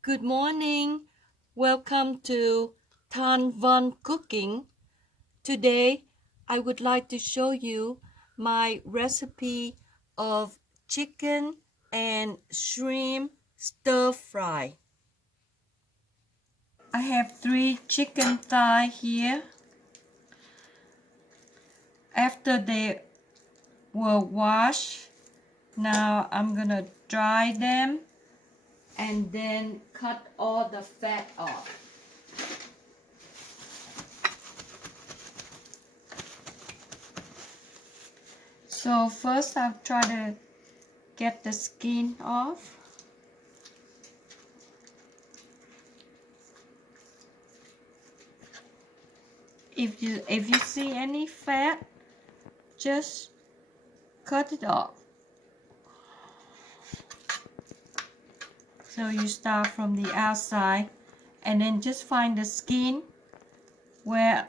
Good morning. Welcome to Tan Von Cooking. Today, I would like to show you my recipe of chicken and shrimp stir fry. I have 3 chicken thigh here. After they were washed, now I'm gonna dry them and then cut all the fat off. So first I'll try to get the skin off. If you see any fat, just cut it off. So you start from the outside and then just find the skin where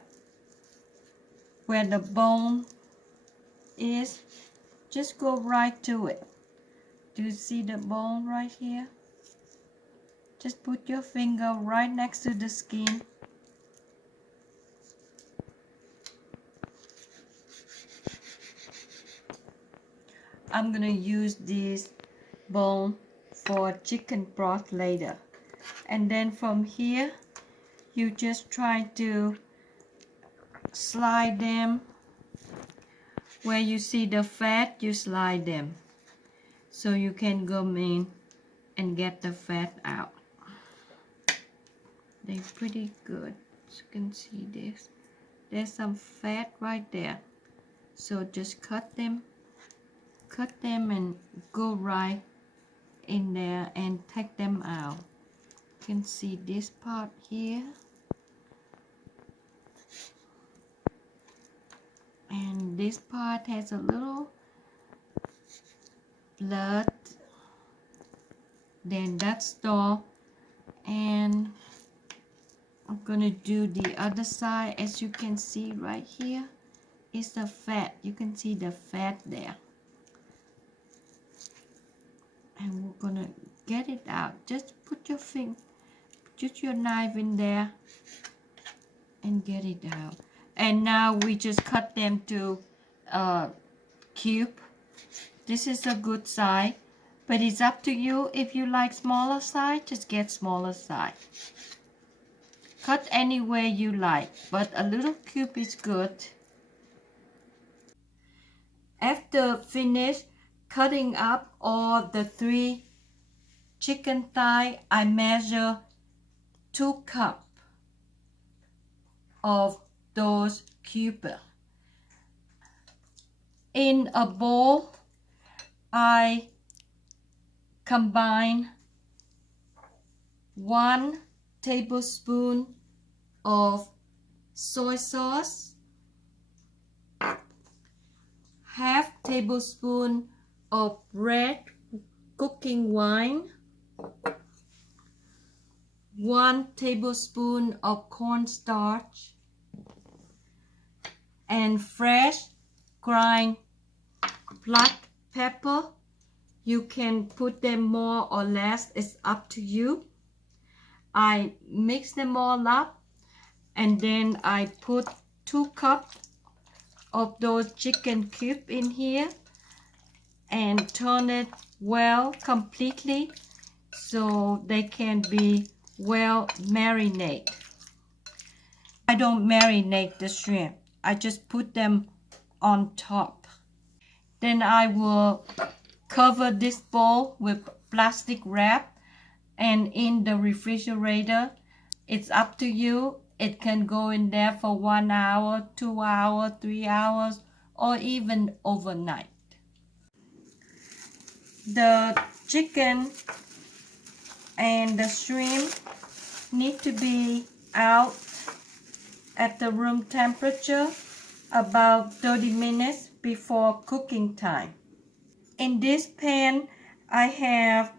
the bone is. Just go right to it. Do you see the bone right here? Just put your finger right next to the skin. I'm gonna use this bone for chicken broth later. And then from here, you just try to slide them. Where you see the fat, you slide them. So you can go in and get the fat out. They're pretty good. You can see this. There's some fat right there. So just cut them and go right in there and take them out. You can see this part here. And this part has a little blood. Then that's all. And I'm gonna do the other side. As you can see right here is the fat. You can see the fat there. And we're gonna get it out. Just put your knife in there and get it out. And now we just cut them to cube. This is a good size, but it's up to you. If you like smaller size, just get smaller size. Cut any way you like, but a little cube is good. After finish cutting up all the 3 chicken thigh, I measure 2 cups of those cubes. In a bowl, I combine 1 tablespoon of soy sauce, half tablespoon of red cooking wine, 1 tablespoon of cornstarch, and fresh ground black pepper. You can put them more or less, it's up to you. I mix them all up and then I put 2 cups of those chicken cubes in here and turn it well completely so they can be well marinated. I don't marinate the shrimp. I just put them on top. Then I will cover this bowl with plastic wrap and in the refrigerator. It's up to you. It can go in there for 1 hour, 2 hours, 3 hours, or even overnight. The chicken and the shrimp need to be out at the room temperature about 30 minutes before cooking time. In this pan, I have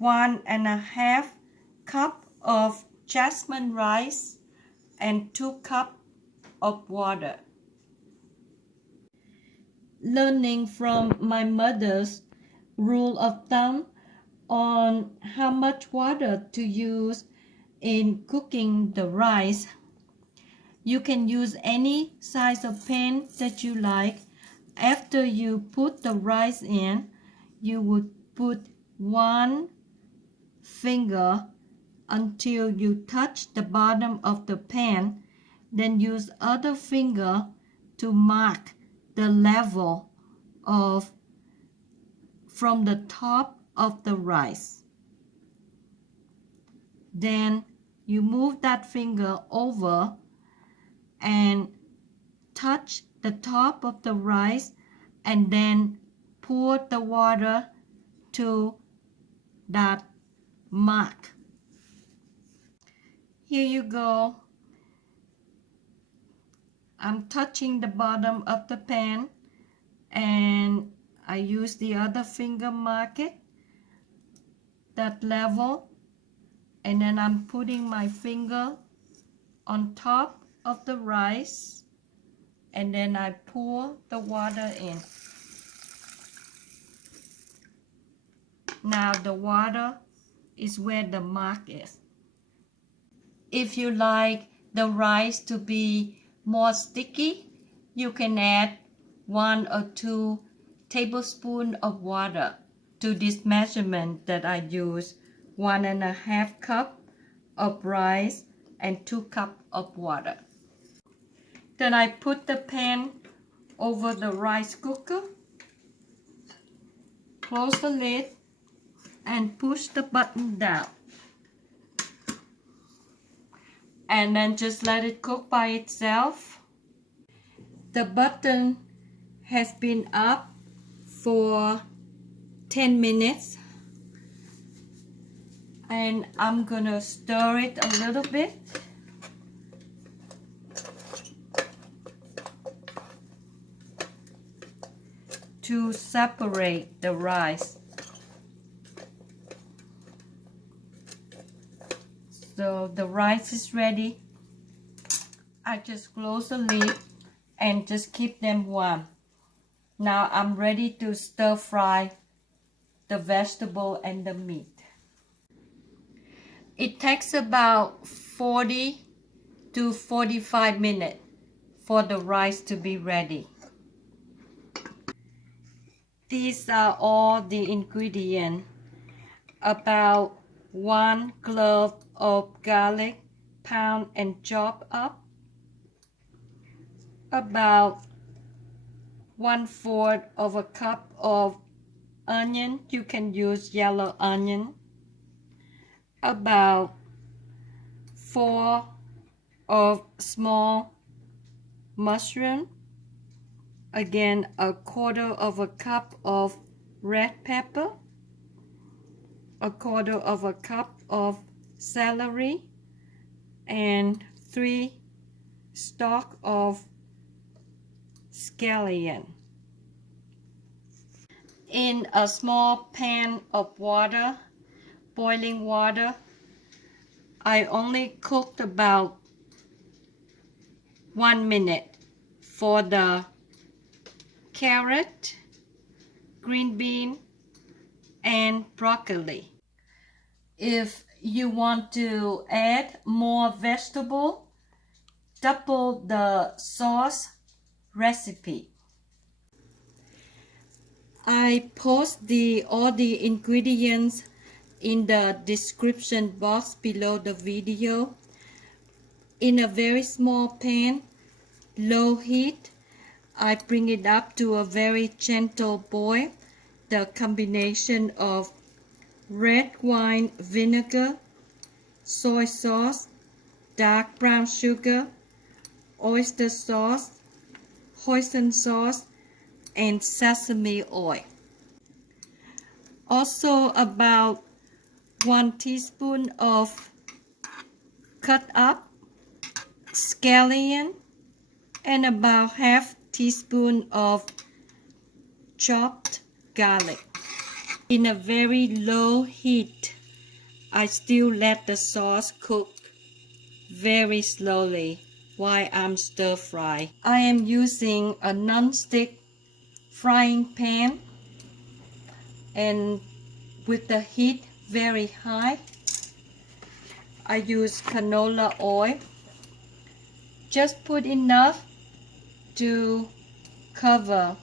1.5 cup of jasmine rice and 2 cups of water. Learning from my mother's rule of thumb, on how much water to use in cooking the rice. You can use any size of pan that you like. After you put the rice in, you would put one finger until you touch the bottom of the pan, then use other finger to mark the level of from the top of the rice. Then you move that finger over and touch the top of the rice and then pour the water to that mark. Here you go. I'm touching the bottom of the pan and I use the other finger mark it, that level, and then I'm putting my finger on top of the rice and then I pour the water in. Now the water is where the mark is. If you like the rice to be more sticky, you can add 1 or 2 tablespoons of water to this measurement that I use, 1.5 cup of rice and 2 cups of water. Then I put the pan over the rice cooker, close the lid and push the button down. And then just let it cook by itself. The button has been up for 10 minutes and I'm gonna stir it a little bit. To separate the rice. So the rice is ready. I just close the lid and just keep them warm. Now I'm ready to stir fry the vegetable and the meat. It takes about 40 to 45 minutes for the rice to be ready. These are all the ingredients. About 1 clove of garlic, pound and chop up. About 1/4 of a cup of onion. You can use yellow onion. About 4 of small mushroom. Again, 1/4 of a cup of red pepper. 1/4 of a cup of celery and 3 stalks of scallion. In a small pan of water, boiling water, I only cooked about 1 minute for the carrot, green bean, and broccoli. If you want to add more vegetable, double the sauce recipe. I post all the ingredients in the description box below the video. In a very small pan, low heat, I bring it up to a very gentle boil. The combination of red wine vinegar, soy sauce, dark brown sugar, oyster sauce, hoisin sauce, and sesame oil. Also about 1 teaspoon of cut up scallion and about 1/2 teaspoon of chopped garlic. In a very low heat, I still let the sauce cook very slowly while I'm stir fry. I am using a non-stick frying pan and with the heat very high. I use canola oil. Just put enough to cover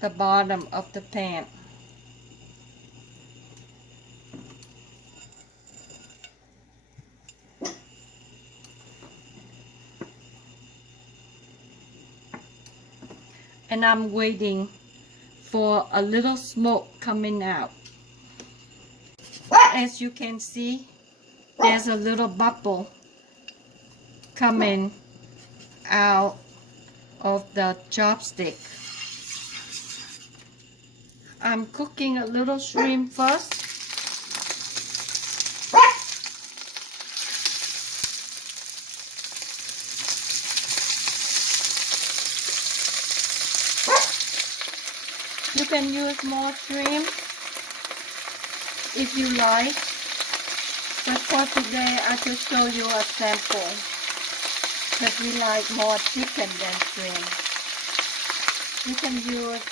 the bottom of the pan. And I'm waiting for a little smoke coming out. As you can see, there's a little bubble coming out of the chopstick. I'm cooking a little shrimp first. You can use more shrimp if you like, but for today I just show you a sample because we like more chicken than shrimp. You can use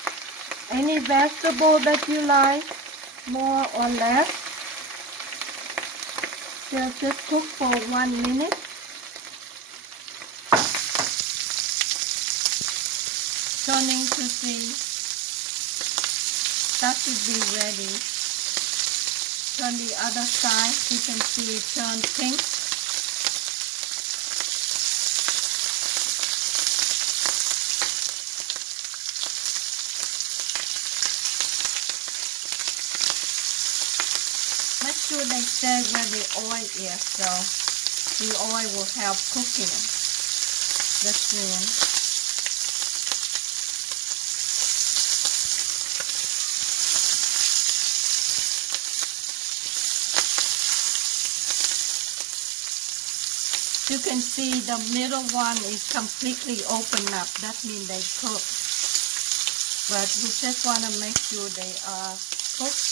any vegetable that you like, more or less. They'll just cook for 1 minute. Turning to see that should be ready. Turn the other side, you can see it turn pink. Make sure they stay where the oil is, so the oil will help cooking the shrimp. You can see the middle one is completely open up. That means they cook. But we just want to make sure they are cooked.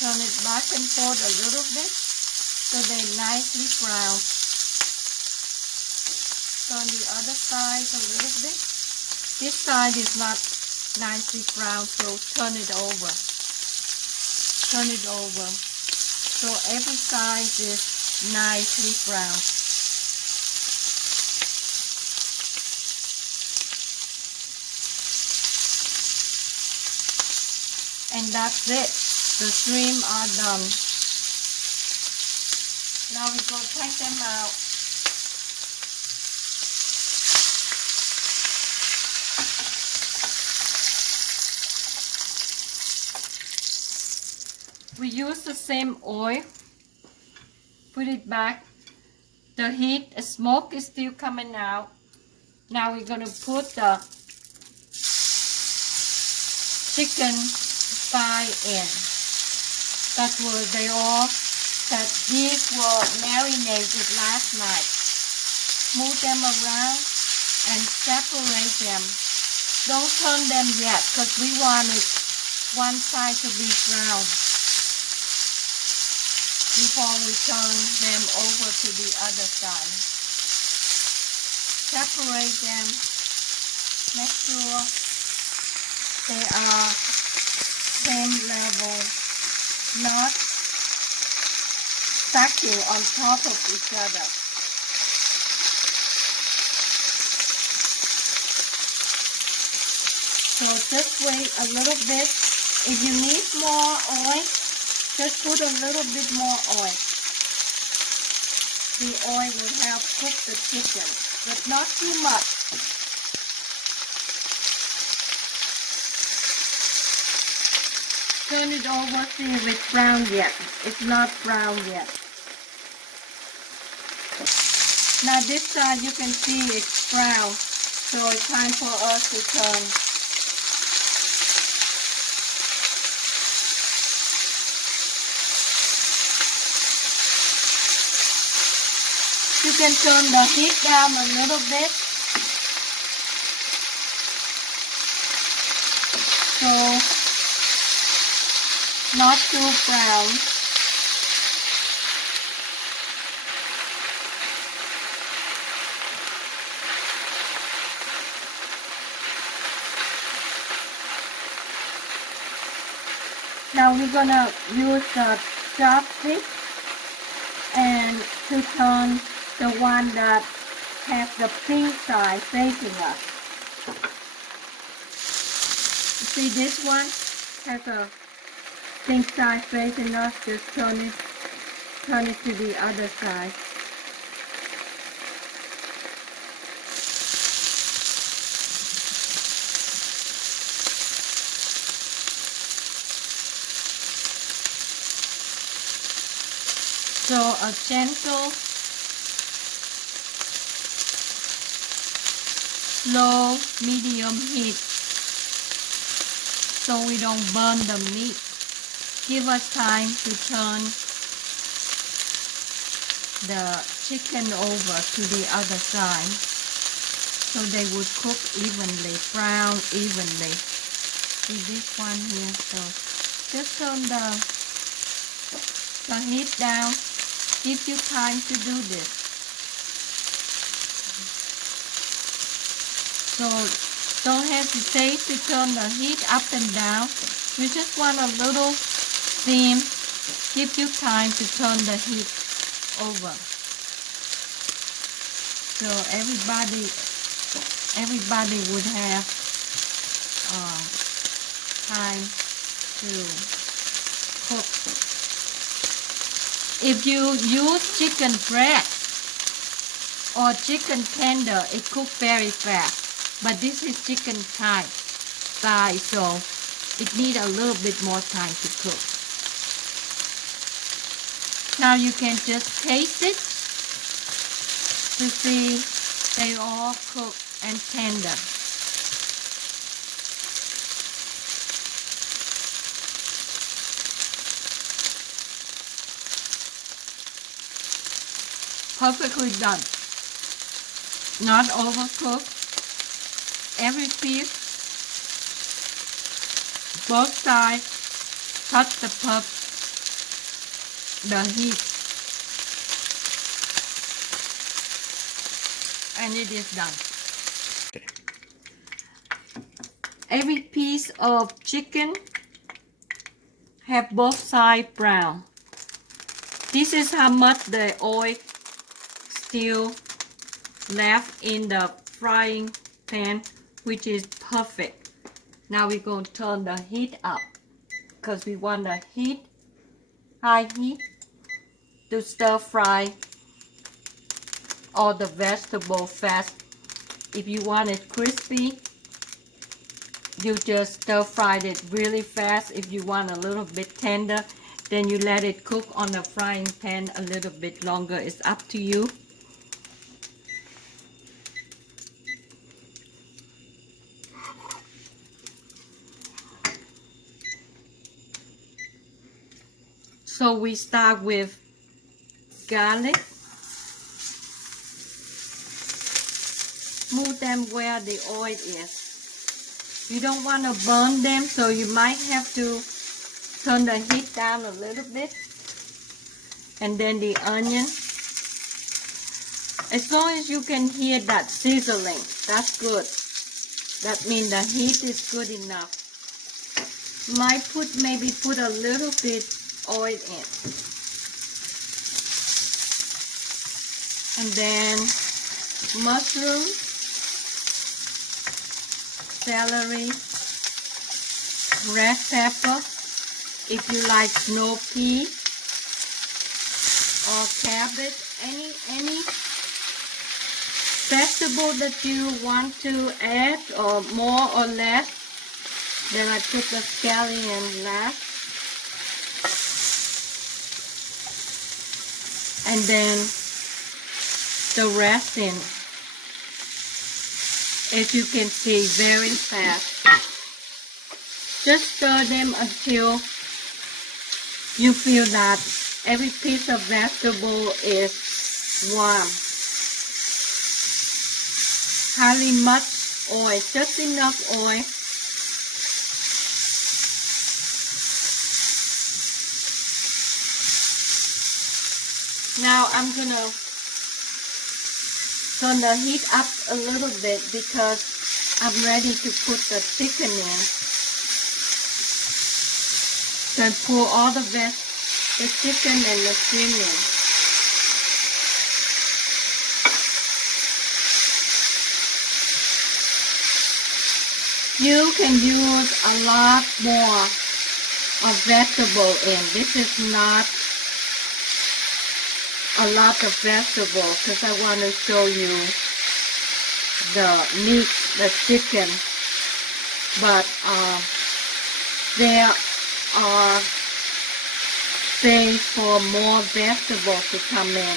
Turn it back and forth a little bit so they nicely brown. Turn the other side a little bit. This side is not nicely brown, so turn it over. Turn it over. So every side is nicely brown. And that's it. The shrimp are done. Now we go take them out. We use the same oil. Put it back. The heat, the smoke is still coming out. Now we're going to put the chicken thigh in. That's where they all, that these were marinated last night. Move them around and separate them. Don't turn them yet because we want it one side to be brown before we turn them over to the other side. Separate them. Make sure they are same level, not stacking on top of each other. So just wait a little bit. If you need more oil, just put a little bit more oil. The oil will help cook the chicken, but not too much. Turn it over, see if it's brown yet. It's not brown yet. Now this side you can see it's brown, so it's time for us to turn. You can turn the heat down a little bit. So, not too brown. Now we're gonna use the chopstick and to turn the one that has the pink side facing us. See, this one has a pink side facing us. Just turn it to the other side. So a gentle, slow, medium heat so we don't burn the meat. Give us time to turn the chicken over to the other side so they would cook evenly, brown evenly. See this one here, so just turn the heat down. Give you time to do this. So don't hesitate to turn the heat up and down. You just want a little steam. Give you time to turn the heat over. So everybody would have time to cook. If you use chicken breast or chicken tender, it cooks very fast. But this is chicken thigh, so it needs a little bit more time to cook. Now you can just taste it to see they all cooked and tender. Perfectly done. Not overcooked. Every piece, both sides, touch the heat. And it is done. Okay. Every piece of chicken have both sides brown. This is how much the oil still left in the frying pan, which is perfect. Now we're going to turn the heat up because we want the high heat to stir fry all the vegetable fast. If you want it crispy, you just stir fry it really fast. If you want a little bit tender, then you let it cook on the frying pan a little bit longer. It's up to you. So we start with garlic. Move them where the oil is. You don't want to burn them, so you might have to turn the heat down a little bit. And then the onion. As long as you can hear that sizzling, that's good. That means the heat is good enough. Might maybe put a little bit oil in. And then mushroom, celery, red pepper, if you like snow pea or cabbage, any vegetable that you want to add, or more or less. Then I put the scallion last. And then the rest in. As you can see, very fast. Just stir them until you feel that every piece of vegetable is warm. Hardly much oil, just enough oil. Now I'm gonna turn the heat up a little bit because I'm ready to put the chicken in. Then pour all the chicken and the shrimp in. You can use a lot more of vegetable in. This is not a lot of vegetable because I want to show you the meat, the chicken. But there are space for more vegetables to come in.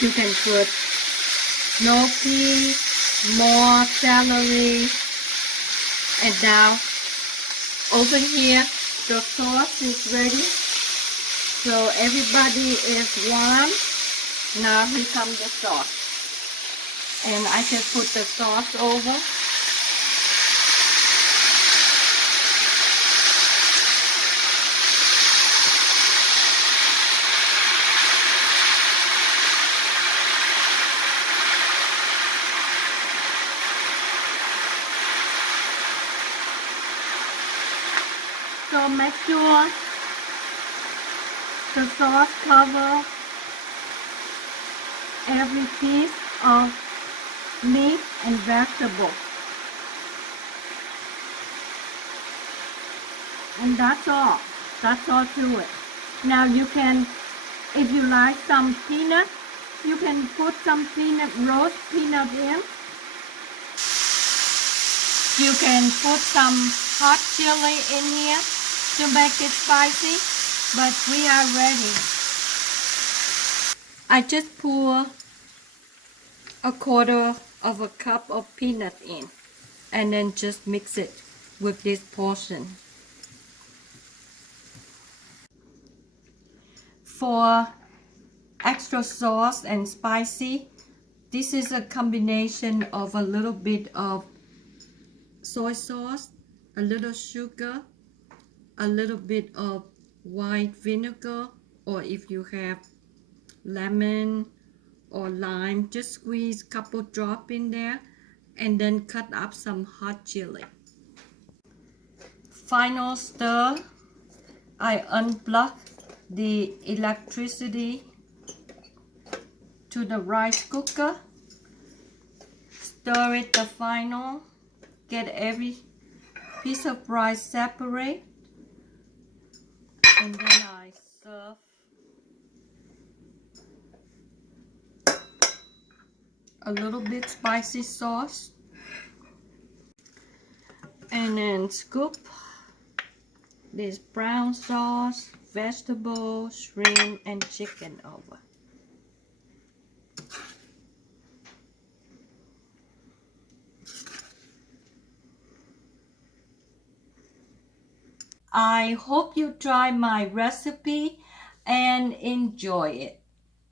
You can put snow peas, more celery, and now over here the sauce is ready. So everybody is warm. Now here comes the sauce. And I just put the sauce over. So make sure the sauce covers every piece of meat and vegetable. And that's all. That's all to it. Now you can, if you like some peanut, you can put some roast peanut in. You can put some hot chili in here to make it spicy, but we are ready. I just pour a quarter of a cup of peanut in and then just mix it with this portion. For extra sauce and spicy, this is a combination of a little bit of soy sauce, a little sugar, a little bit of white vinegar, or if you have lemon or lime, just squeeze a couple drops in there and then cut up some hot chili. Final stir, I unplug the electricity to the rice cooker, stir it the final, get every piece of rice separate, and then I serve a little bit spicy sauce, and then scoop this brown sauce, vegetable, shrimp, and chicken over. I hope you try my recipe and enjoy it.